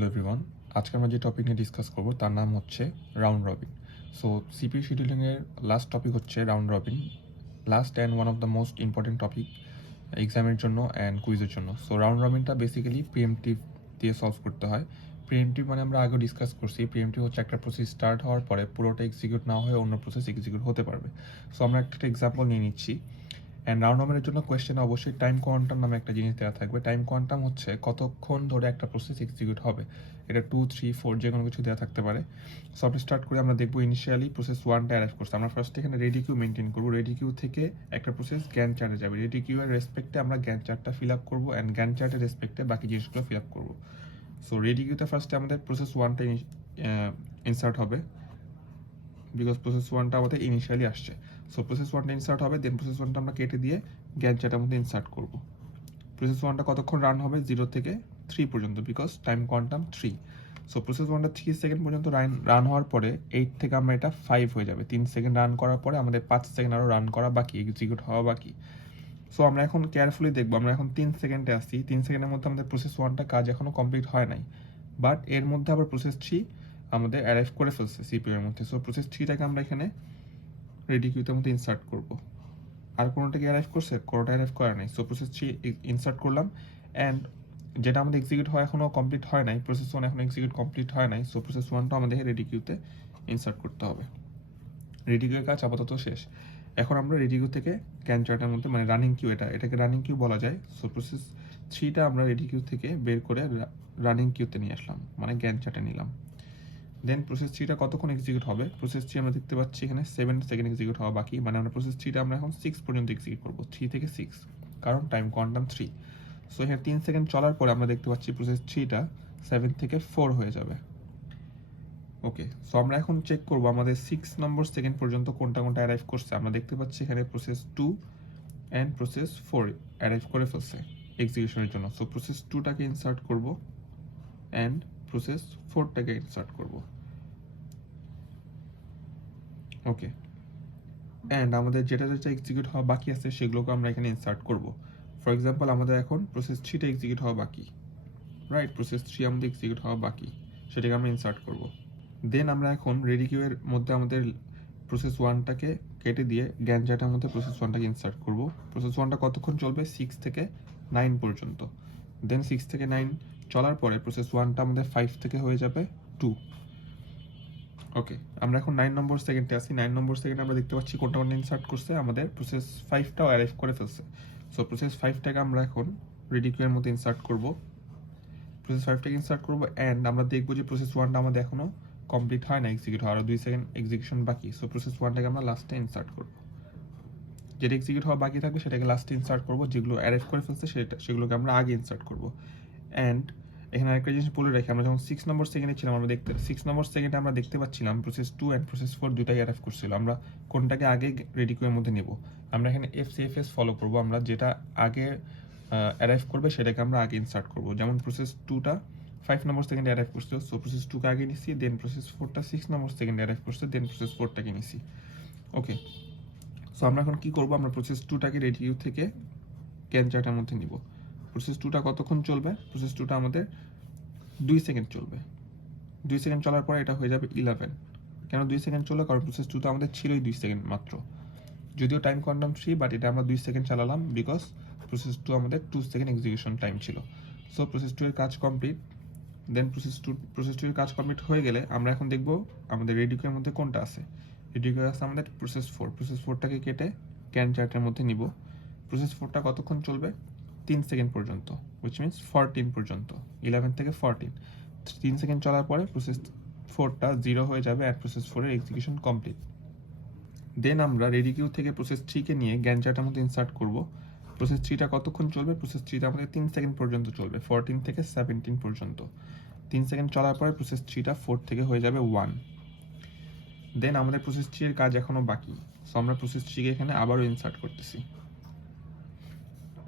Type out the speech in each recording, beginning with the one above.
Hello everyone, আজকে আমরা যে টপিক নিয়ে ডিসকাস করব তার নাম হচ্ছে রাউন্ড রবিন। সো সিপিইউ শিডিউলিংয়ের লাস্ট টপিক হচ্ছে round robin, last and one of the most important topic এক্সামের জন্য অ্যান্ড কুইজের জন্য। সো রাউন্ড রবিনটা বেসিক্যালি প্রিএমটিভ দিয়ে সলভ করতে হয়। প্রিএমটিভ মানে আমরা আগেও ডিসকাস করছি, প্রিএমটিভ হচ্ছে একটা প্রসেস স্টার্ট হওয়ার পরে পুরোটা এক্সিকিউট না হয়ে অন্য প্রসেস এক্সিকিউট হতে পারবে। সো আমরা একটা এক্সাম্পল নিয়ে নিচ্ছি। অ্যান্ড রাউন্ড রবিনের জন্য কোয়েশ্চেনে অবশ্যই টাইম কোয়ান্টাম নামে একটা জিনিস দেওয়া থাকবে। টাইম কোয়ান্টাম হচ্ছে কতক্ষণ ধরে একটা প্রসেস এক্সিকিউট হবে। এটা 2, 3, 4 যে কোনো কিছু দেওয়া থাকতে পারে। সো আপনি স্টার্ট করে আমরা দেখবো ইনিশিয়ালি প্রসেস 1টা অ্যারাইভ করছে। আমরা ফার্স্ট এখানে রেডি কিউ মেনটেন করবো। রেডি কিউ থেকে একটা প্রসেস গ্যান চার্টে যাবে। রেডি কিউ এর রেসপেক্টে আমরা গ্যান চার্টটা ফিল আপ করবো অ্যান্ড গ্যান চার্টের রেসপেক্টে বাকি জিনিসগুলো ফিল আপ করবো। সো রেডি কিউতে ফার্স্টে আমাদের প্রসেস 1টা ইনসার্ট হবে, বিকজ প্রসেস 1টা আমাদের ইনিশিয়ালি আসছে। সো প্রসেস 1টা ইনসার্ট হবে, দেন প্রসেস 1টা আমরা কেটে দিয়ে গ্যান চার্টের মধ্যে ইনসার্ট করব। প্রসেস 1টা কতক্ষণ রান হবে? 0 থেকে 3 পর্যন্ত, because time quantum 3। So process 1টা 3 সেকেন্ড পর্যন্ত রান হওয়ার পরে 8 থেকে আমরা এটা 5 হয়ে যাবে। 3 সেকেন্ড রান করার পরে আমাদের 5 সেকেন্ড আরও রান করা বাকি, এক্সিকিউট হওয়া বাকি। সো আমরা এখন কেয়ারফুলি দেখবো, আমরা এখন 3 সেকেন্ডে আসছি। 3 সেকেন্ডের মধ্যে আমাদের প্রসেস 1টা কাজ এখনও কমপ্লিট হয় নাই, বাট এর মধ্যে আবার প্রসেস 3 আমাদের অ্যারাইভ করে ফেলছে সিপিইউ এর মধ্যে। সো প্রসেস 3টাকে আমরা এখানে রেডি কিউতে মধ্যে ইনসার্ট করব। আর কোনোটা কি অ্যারাইভ করছে? কোনোটা অ্যারাইভ করা নাই। সো প্রসেস 3 ইনসার্ট করলাম, অ্যান্ড যেটা আমাদের এক্সিকিউট হয় এখনও কমপ্লিট হয় নাই, প্রসেস 1 এখন এক্সিকিউট কমপ্লিট হয় নাই। সো প্রসেস 1টা আমাদের রেডি কিউতে ইনসার্ট করতে হবে। রেডি কিউয়ের কাজ আপাতত শেষ। এখন আমরা রেডি কিউ থেকে গ্যান চার্টের মধ্যে, মানে রানিং কিউ, এটাকে রানিং কিউ বলা যায়। সো প্রসেস 3টা আমরা রেডি কিউ থেকে বের করে রানিং কিউতে নিয়ে আসলাম, মানে গ্যান চার্টে নিলাম। দেন প্রসেস 3টা কতক্ষণ এক্সিকিউট হবে? প্রসেস 3 আমরা দেখতে পাচ্ছি এখানে 7 সেকেন্ড এক্সিকিউট হওয়া বাকি, মানে আমরা প্রসেস 3টা আমরা এখন 6 পর্যন্ত এক্সিকিউট করবো, 3 থেকে 6, কারণ টাইম কোয়ান্টাম 3। সো এখানে 3 সেকেন্ড চলার পরে আমরা দেখতে পাচ্ছি প্রসেস 3টা 7 থেকে 4 হয়ে যাবে। ওকে, সো আমরা এখন চেক করবো আমাদের 6 নম্বর সেকেন্ড পর্যন্ত কোনটা কোনটা অ্যারাইভ করছে। আমরা দেখতে পাচ্ছি এখানে প্রসেস 2 অ্যান্ড প্রসেস 4 অ্যারাইভ করে ফেলছে এক্সিকিউশনের জন্য। সো প্রসেস 2টাকে ইনসার্ট করব অ্যান্ড প্রসেস 4টাকে ইনসার্ট করব। ওকে, অ্যান্ড আমাদের যেটা যেটা এক্সিকিউট হওয়া বাকি আছে সেগুলোকে আমরা এখানে ইনসার্ট করব। ফর এক্সাম্পল আমাদের এখন প্রসেস 3টা এক্সিকিউট হওয়া বাকি, রাইট? প্রসেস 3 আমাদের এক্সিকিউট হওয়া বাকি, সেটাকে আমরা ইনসার্ট করব। দেন আমরা এখন রেডি কিউ এর মধ্যে আমাদের প্রসেস 1টাকে কেটে দিয়ে গ্যান চার্টের মধ্যে প্রসেস 1টাকে ইনসার্ট করব। প্রসেস 1টা কতক্ষণ চলবে? 6 থেকে 9 পর্যন্ত। দেন 6 থেকে 9 চলার পরে প্রসেস 1টা আমাদের 5 থেকে হয়ে যাবে 2। ওকে, আমরা এখন 9 নম্বর সেকেন্ডে আছি। 9 নম্বর সেকেন্ডে আমরা দেখতে পাচ্ছি কোনটা কোনটা ইনসার্ট করছে, আমাদের প্রসেস 5টাও অ্যারাইভ করে ফেলছে। সো প্রসেস 5টাকে আমরা এখন রেডি কিউ এর মধ্যে ইনসার্ট করব। প্রসেস 5টাকে ইনসার্ট করব, অ্যান্ড আমরা দেখবো যে প্রসেস 1টা আমাদের এখনো কমপ্লিট হয় না, এক্সিকিউট হওয়ার 2 সেকেন্ড এক্সিকিউশন বাকি। সো প্রসেস 1টাকে আমরা লাস্টে ইনসার্ট করব। যেটা এক্সিকিউট হওয়া বাকি থাকবে সেটাকে লাস্টে ইনসার্ট করব, যেগুলো অ্যারাইভ করে ফেলছে সেগুলোকে আমরা আগে ইনসার্ট করব। অ্যান্ড এখানে আরেকটা জিনিস বলে রাখি, আমরা যখন 6 নম্বর সেকেন্ডে ছিলাম, আমরা 6 নম্বর সেকেন্ডে আমরা দেখতে পাচ্ছিলাম প্রসেস 2 অ্যান্ড প্রসেস 4 দুটাই অ্যারাইভ করছিল। আমরা কোনটাকে আগে রেডি কিউয়ের মধ্যে নেব? আমরা এখানে FCFS ফলো করব। আমরা যেটা আগে অ্যারাইভ করবে সেটাকে আমরা আগে ইনসার্ট করব। যেমন প্রসেস 2টা 5 নম্বর সেকেন্ডে অ্যারাইভ করছে, সো প্রসেস 2কে আগে নিছি। দেন প্রসেস 4টা 6 নম্বর সেকেন্ডে অ্যারাইভ করছে, দেন প্রসেস 4টাকে নিছি। ওকে, সো আমরা এখন কি করব? আমরা প্রসেস 2টাকে রেডি কিউ থেকে গ্যান চার্টের মধ্যে নিব। প্রসেস 2টা কতক্ষণ চলবে? প্রসেস 2টা আমাদের 2 সেকেন্ড চলবে। 2 সেকেন্ড চলার পরে এটা হয়ে যাবে 11। কেন 2 সেকেন্ড চললো? কারণ প্রসেস 2টা আমাদের ছিলই 2 সেকেন্ড মাত্র, যদিও টাইম কোয়ান্টাম 3, বাট এটা আমরা 2 সেকেন্ড চালালাম বিকজ প্রসেস 2 আমাদের 2 সেকেন্ড এক্সিকিউশন টাইম ছিল। সো প্রসেস 2 এর কাজ কমপ্লিট। দেন প্রসেস 2 এর কাজ কমপ্লিট হয়ে গেলে আমরা এখন দেখব আমাদের রেডি কিউয়ের মধ্যে কোনটা আছে। রেডি কিউ আছে আমাদের প্রসেস 4। প্রসেস 4টাকে কেটে গ্যান চার্টের মধ্যে নিব। প্রসেস 4টা কতক্ষণ চলবে? 3 সেকেন্ড পর্যন্ত, উইচ মিনস 14 পর্যন্ত, 11 থেকে 14। 3 সেকেন্ড চলার পরে প্রসেস 4টা 0 হয়ে যাবে অ্যান্ড প্রসেস 4 এর এক্সিকিউশন কমপ্লিট। দেন আমরা রেডি কিউ থেকে প্রসেস 3কে নিয়ে গ্যান চার্টের মধ্যে ইনসার্ট করব। প্রসেস 3টা কতক্ষণ চলবে? প্রসেস 3টা আমাদের 3 সেকেন্ড পর্যন্ত চলবে, 14 থেকে 17 পর্যন্ত। 3 সেকেন্ড চলার পরে প্রসেস 3টা 4 থেকে হয়ে যাবে 1। দেন আমাদের প্রসেস 3 এর কাজ এখনো বাকি, সো আমরা প্রসেস 3কে এখানে আবারও ইনসার্ট করতেছি।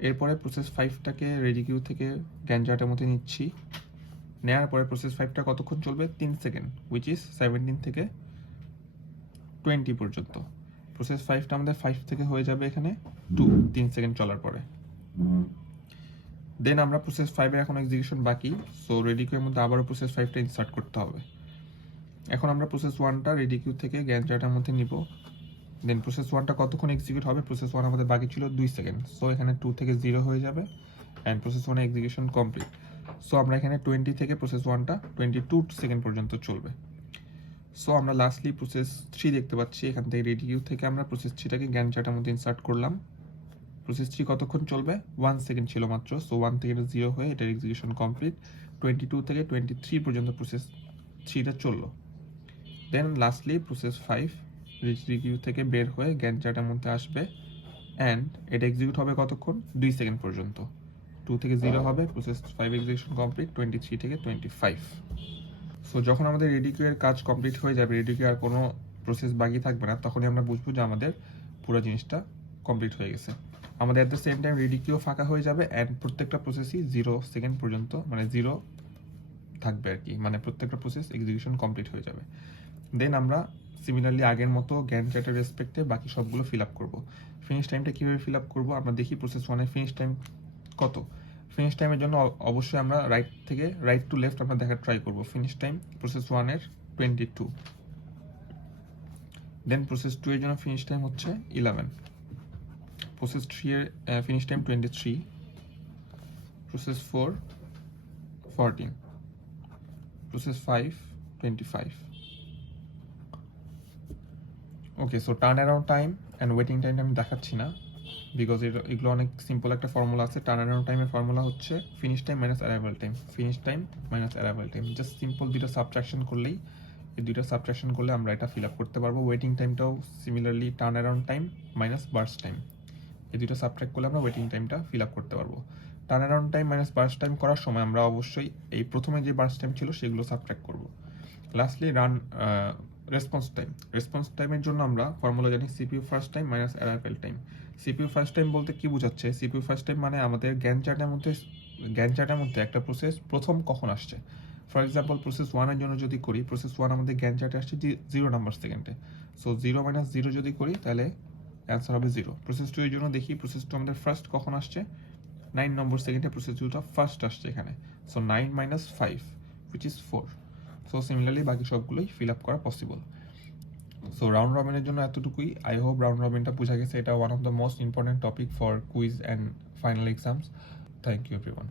এরপরে প্রসেস 5টাকে রেডি কিউ থেকে গ্যান চার্টের মধ্যে নিচ্ছি। নেওয়ার পরে প্রসেস 5টা কতক্ষণ চলবে? 3 সেকেন্ড, উইচ ইজ 17 থেকে 20 পর্যন্ত। প্রসেস 5টা আমাদের 5 থেকে হয়ে যাবে এখানে 2, 3 সেকেন্ড চলার পরে। দেন আমরা প্রসেস 5 এর এখন এক্সিকিউশন বাকি, সো রেডি কিউর মধ্যে আবারও প্রসেস 5টা ইনসার্ট করতে হবে। এখন আমরা প্রসেস 1টা রেডি কিউ থেকে গ্যান্ট চার্টের মধ্যে নিব। দেন প্রসেস 1টা কতক্ষণ এক্সিকিউট হবে? প্রসেস 1 আমাদের বাকি ছিল 2 সেকেন্ড, সো এখানে 2 থেকে 0 হয়ে যাবে and process 1 execution complete. So আমরা এখানে 20 থেকে প্রসেস 1টা 22 সেকেন্ড পর্যন্ত চলবে। সো আমরা লাস্টলি প্রসেস 3 দেখতে পাচ্ছি, এখান থেকে রেডি কিউ থেকে আমরা প্রসেস 3টাকে গ্যান্ট চার্টের মধ্যে ইনসার্ট করলাম। প্রসেস 3 কতক্ষণ চলবে? 1 সেকেন্ড ছিল মাত্র, সো 1 থেকে 0 হয়ে এটার এক্সিকিউশন কমপ্লিট। 22 থেকে 23 পর্যন্ত প্রসেস 3টা চললো। দেন লাস্টলি প্রসেস 5 রেডি কিউ থেকে বের হয়ে গ্যান্ট চার্টের মধ্যে আসবে অ্যান্ড এটা এক্সিকিউট হবে কতক্ষণ? 2 সেকেন্ড পর্যন্ত। 2 থেকে 0 হবে, প্রসেস 5 এক্সিকিউশন কমপ্লিট 23 থেকে 25। সো যখন আমাদের রেডি কিউ এর কাজ কমপ্লিট হয়ে যাবে, রেডি কিউ আর কোনো প্রসেস বাকি থাকবে না, তখনই আমরা বুঝবো যে আমাদের পুরো জিনিসটা কমপ্লিট হয়ে গেছে। আমাদের at the same time ready queue ফাঁকা হয়ে যাবে অ্যান্ড প্রত্যেকটা প্রসেসই 0 সেকেন্ড পর্যন্ত মানে 0 থাকবে আর কি, মানে প্রত্যেকটা প্রসেস এক্সিকিউশন কমপ্লিট হয়ে যাবে। দেন আমরা সিমিলারলি আগের মতো গ্যান্ট চার্টের রেসপেক্টে বাকি সবগুলো ফিল আপ করবো। ফিনিশ টাইমটা কীভাবে ফিল আপ করবো? আমরা দেখি প্রসেস 1 এর ফিনিশ টাইম কত। ফিনিশ টাইমের জন্য অবশ্যই আমরা রাইট টু লেফট আমরা দেখার ট্রাই করবো। ফিনিশ টাইম প্রসেস 1 এর 22, দেন প্রসেস 2 এর জন্য ফিনিশ টাইম হচ্ছে 11, প্রসেস 3 এর finish time 23, process 4 14, process 5 25। Okay, so turn around time and waiting time আমি দেখাচ্ছি না, বিকজ এগুলো অনেক সিম্পল একটা ফর্মুলা আছে। টার্ন অ্যারাউন্ড টাইমের ফর্মুলা হচ্ছে finish time minus arrival time, finish time minus arrival time. Just simple দুইটা সাবট্রাকশন করলেই, এই দুইটা সাবট্রাকশন করলে আমরা এটা ফিল আপ করতে পারবো। ওয়েটিং টাইমটাও similarly turn around time minus burst time, এই দুটো সাবট্রাক্ট করলে আমরা ওয়েটিং টাইমটা ফিল আপ করতে পারবো। Turn around time minus burst time করার সময় আমরা অবশ্যই এই প্রথমে যে বার্স্ট টাইম ছিল সেগুলো সাবট্রাক্ট করবো। Lastly response time. রেসপন্স টাইমের জন্য আমরা ফর্মুলা জানি CPU first time minus arrival time. CPU first time বলতে কি বোঝাচ্ছে? সিপিইউ ফার্স্ট টাইম মানে আমাদের গ্যান্ট চার্টের মধ্যে একটা প্রসেস প্রথম কখন আসছে। ফর এক্সাম্পল প্রসেস 1 এর জন্য যদি করি, প্রসেস 1 আমাদের গ্যান্ট চার্টে আসছে 0 নাম্বার সেকেন্ডে, সো 0 মাইনাস 0 যদি করি তাহলে অ্যান্সার হবে 0। প্রসেস 2 এর জন্য দেখি প্রসেস 2 আমাদের ফার্স্ট কখন আসছে? 9 নম্বর সেকেন্ডে প্রসেস 2টা ফার্স্ট আসছে এখানে, so 9 minus 5 which is 4। So similarly বাকি সবগুলোই ফিল আপ করা পসিবল। সো রাউন্ড রবিনের জন্য এতটুকুই। আই হোপ রাউন্ড রবিনটা বোঝা গেছে। এটা one of the most important topic for quiz and final exams. Thank you everyone.